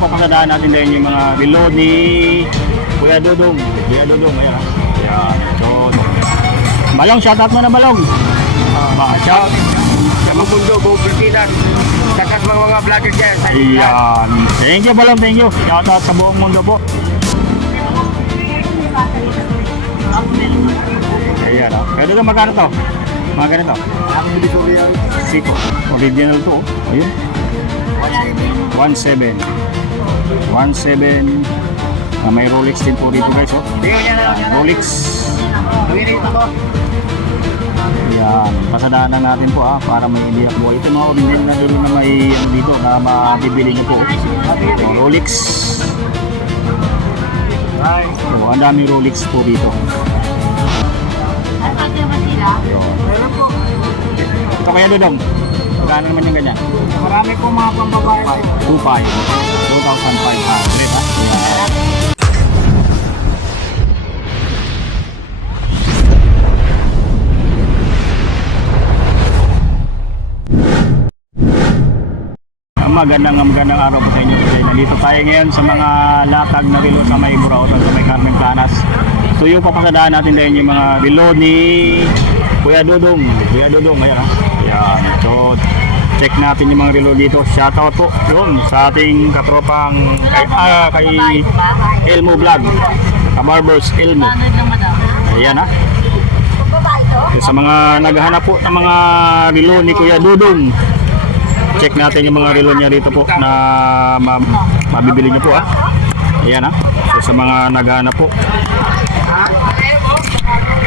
papasadaan natin din yung mga relo ni Kuya Dudong. Kuya Dudong, ayan ha. Ayan. So, Malong, shoutout mo na Malong. Shout. Sa mga mundo, buong Pilipinas. Saka sa mga vloggers dyan. Ayan. Thank you Malong, thank you. Shoutout sa buong mundo po. Ayan ha. Kuya Dudong, magkano to? Mga ganito. Siko. Original to. Ayun. 1.7. 1.7. May Rolex din po dito guys. Oh. Rolex. Ayan. Pasadaan lang natin po para may idea po. Ito mga original na dito na may dito na mabibili nyo po. Rolex. So, ang dami Rolex po dito. Ito kaya Dudong. Magkano naman yung ganyan? Marami po mga pambabae. 2,500. 2,500 ha? Magandang araw po sa inyo. Nandito tayo ngayon sa mga latag na relo sa may Burautan, sa may Carmen Planas. So yung papasadaan natin din yung mga relo ni Kuya Dudong. Kuya Dudong, ayan ha. Ayan. So check natin yung mga relo dito. Shoutout po yun sa ating katropang kay Elmo Vlog. Kabarbers Elmo. Ayan ha. So, sa mga naghahanap po ng mga relo ni Kuya Dudong, check natin yung mga relo niya dito po na mabibili niyo po ha. Ayan ha. So, sa mga naghahanap po,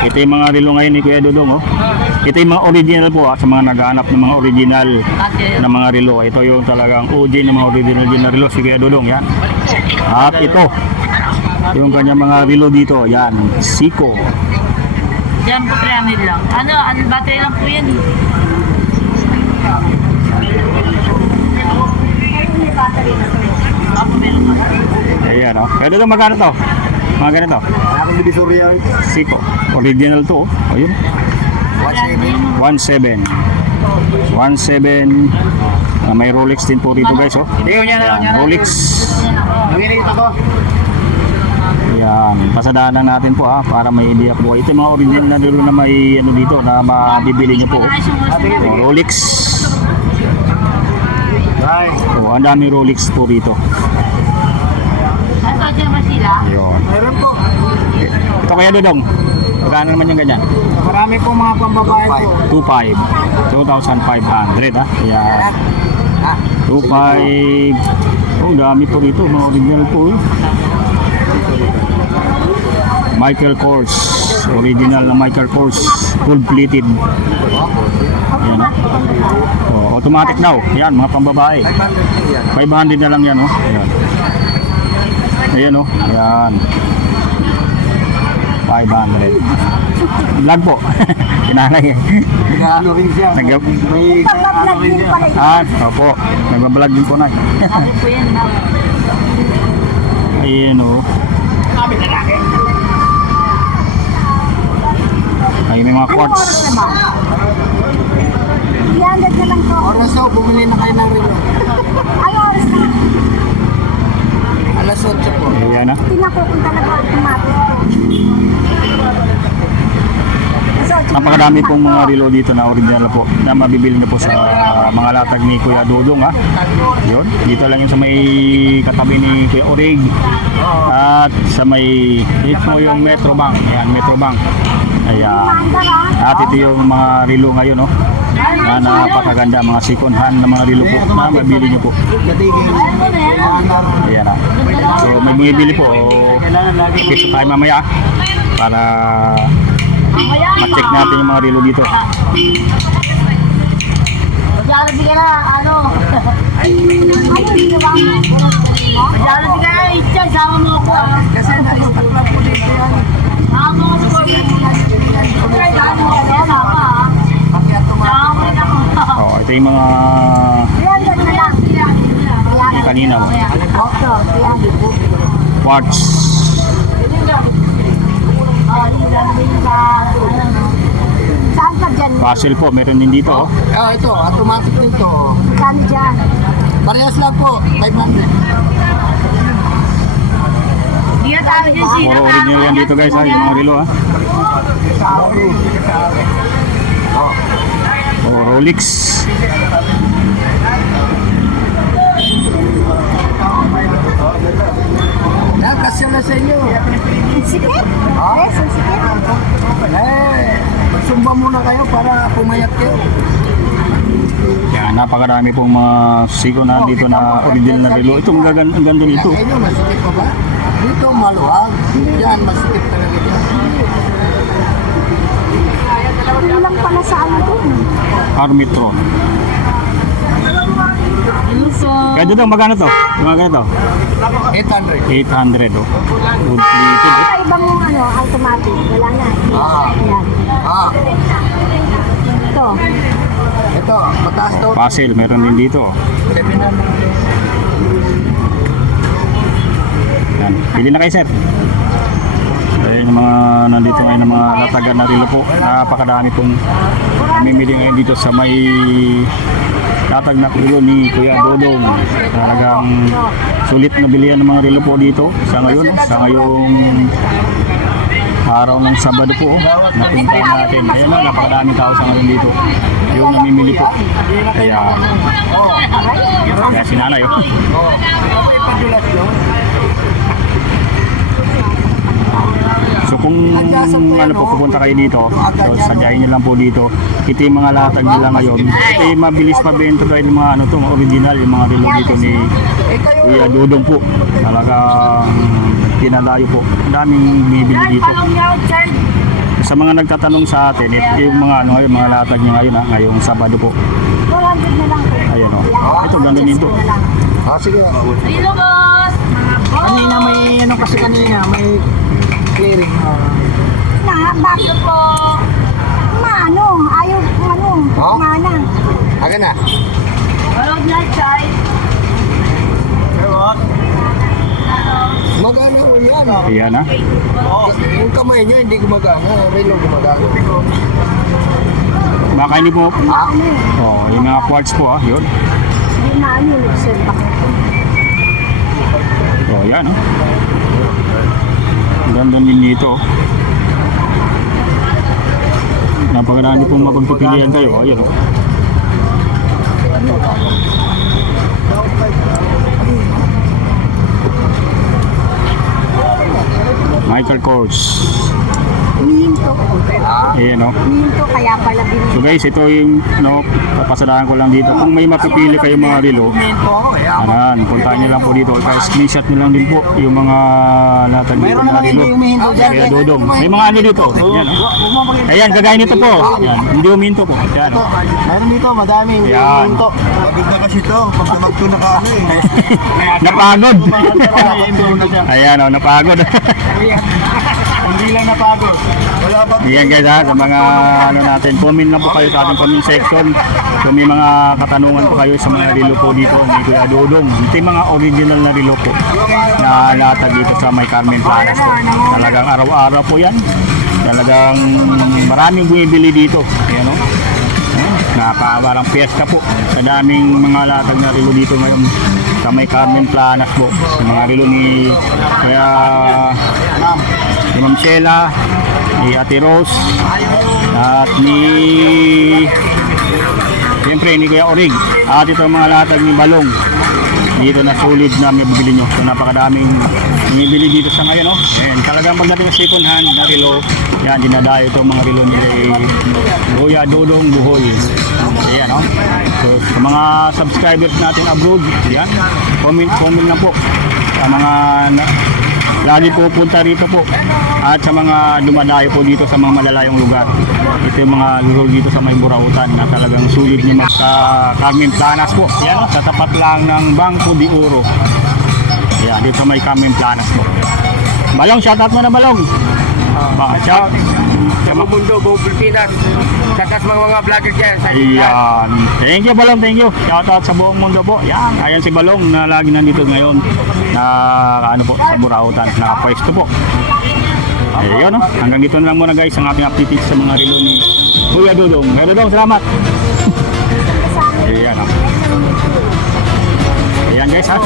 ito yung mga relo ngayon ni Kuya Dudong. Ito yung mga original po sa mga naghahanap ng mga original na mga relo. Ito yung talagang OG ng mga original na relo si Kuya Dudong. Yan. At ito yung kanyang mga relo dito. Yan. Seiko. Diyan po 300 lang. Ano battery lang po yan. Ayan o. Kaya dito magkano to? Mga ganito. Akong divisory yan. Seiko. Original to. Ayun. 1.7. 1.7. May Rolex din po dito guys. Ayan, Rolex. Nanginigit ako. Ayan. Pasadaan lang natin po para may idea po. Ito yung mga original na dito na may ano dito na mabibili nyo po. Rolex. So, ang dami Rolex po dito. Ayun. Meron po. Ito kaya Dudong. Magkano naman yung ganyan? Marami po mga pambabae po. 2,500 ha. Ayan. 2,500. Oh, dami po dito. Mga original po. Michael Kors. Original na Michael Kors. Full plated. Ayan ha. Oh, automatic daw. Ayan, mga pambabae. 500 na lang yan. Oh. Ayan. Ayan oh. Ayan. 500. Vlog po. Kinalay eh. Nag-ano rin siya. May ano rin siya. Opo. Nagbablog din po na. Ayan o. Ayun may mga quartz. 300 na lang to. Oras daw, bumili na kayo ng relo. Ay, oras na. Alas 8 po. Ayan na. Pinapupunta na ba automatic to? Napakadami pong mga relo dito na original po na mabibili na po sa mga latag ni Kuya Dudong ha. Yun. Dito lang yung sa may katabi ni Kuya Orig. At sa may ito yung Metro Bank. Ayan, Metro Bank. Ayan. At ito yung mga relo ngayon no. Na napakaganda, mga second hand na mga relo po na mabibili nyo po. Ayan ha. So may bumibili po. Kita tayo mamaya para ma-check natin yung mga relo dito. Maglalabig ka na, ano? Maglalabig ka na, Itchan, sama mo ako. Kasi na-stop na po dito yan. Sama mo ako. Okay, daan mo ako, sama ha. Sama mo rin ako. Oh, ito yung mga 300 na lang. yung kanina mo. Quartz. Saan ka dyan? Puzzle po, meron din dito. Oh. Ito, automatic dito. Saan dyan? Parehas lang po, 500. Puro original yan dito guys ha, yung mga relo ha. Oh, Rolex. Nakasya na sa inyo. Ang sikip. Yes, ang sikip. Magsumba muna kayo para pumayat kayo. Yan, napakarami pong mga siko na dito na original na relo. Ito, ang ganda nito. Sa inyo, masikip pa ba? Dito, maluwag. Yan, masikip talaga dyan. Kulang pala sa ano doon. Armitron. Kaya dito, magkano to? Yung mga ganito? 800. 800 oh. Wood plated, oh. Sa ibang ano, automatic. Wala na. Yan. Ito. Ito, mataas to. Puzzle, meron din dito. 700. Yan. Pili na kayo, sir. Ayun yung mga nandito ngayon ng mga latagan na relo po. Napakadami pong namimili ngayon dito sa may latag na relo ni Kuya Dodong. Talagang sulit na bilihan ng mga relo po dito sa ngayon. Sa ngayong araw ng Sabado po. Napuntahan natin. Ayan na, napakadaming tao sa ngayon dito. Yung namimili po. Kaya sinanay. Oh. Okay, padulas yun. So kung ano po pupunta kayo dito, so sadyain nyo lang po dito. Ito yung mga latag nila ngayon. Ito yung mabilis mabenta dahil yung mga ano to, mga original, yung mga relo dito ni Kuya Dodong po. Talagang pinadayo po. Ang daming bibili dito. Sa mga nagtatanong sa atin, ito yung mga ano, yung mga latag niya ngayon ha, ngayong Sabado po. 400 na lang po. Ayun oh. Ito ganda dito. Sige. Hello, boss! Mga boss! Kanina may ano kasi kanina, may clearing. Na, bakit po? Maano, ayaw, ano, Oh? mana. Aga na. Hello, Black Chai! Magana ko yan. Ayan ha. Yung kamay niya hindi gumagana. Relo gumagana. Baka hindi po. Maano eh. Oh, yung mga quartz po ha. Yun. Hindi maano yung nagserba ko. Oh, yan oh. Ang ganda din dito. Napakadami pong mapagpipilian kayo. Ayun oh. Michael Kors. Humihinto. Ayan oh. Humihinto, kaya pala binili. So guys, ito yung ano, papasadahan ko lang dito. Kung may mapipili kayo mga relo, ayan, puntahan nyo lang po dito. Screenshot nyo lang din po yung mga latag dito na relo. Kaya Dodong. May mga ano dito. Ayan oh. Ayan, kagaya nito po. Ayan, hindi huminto po. Ayan oh. Meron dito, madami. Ayan. Maganda kasi ito. Pag namagtuna ka ano eh. Napagod. Ayan oh, napagod. Hindi lang napagod. Wala pa. Yan guys ha, sa mga ano natin, comment lang po kayo sa ating comment section. Kung may mga katanungan po kayo sa mga relo po dito ni Kuya Dodong. Ito yung mga original na relo po na latag dito sa May Carmen Planas po. Talagang araw-araw po yan. Talagang maraming bumibili dito. Ayan o. Parang fiesta po. Sa daming mga latag na relo dito ngayon sa May Carmen Planas po. Sa mga relo ni Kuya ni Ma'am Sheila, ni Ate Rose, at ni siyempre ni Kuya Orig, at ito mga latag ni Balong dito na solid na may bibili nyo. So napakadaming bumibili dito sa ngayon no? And talagang pagdating sa second hand na relo, yan dinadayo itong mga relo nila Kuya Dodong Buhoy. Ayan no? So sa mga subscribers natin abroad, yan, comment lang po sa mga lagi po punta rito po at sa mga dumadayo po dito sa mga malalayong lugar. Ito yung mga luro dito sa May Burautan na talagang sulit nyo sa Carmen Planas po. Yan, sa tapat lang ng Bangko de Oro. Ayan, dito sa May Carmen Planas po. Balong, shoutout mo na Balong. Shout. Sa mga mundo, buong Pilipinas. Saka sa mga vloggers dyan. Sa Ayan. Thank you Balong, thank you. Shoutout sa buong mundo po. Yan, ayan si Balong na lagi nandito ngayon na ano po sa Burautan, nakapwesto po. Ayun no. Hanggang dito na lang muna guys ang ating update sa mga relo ni Kuya Dodong. Kuya Dodong, salamat. Ayan no. Ayan guys ha.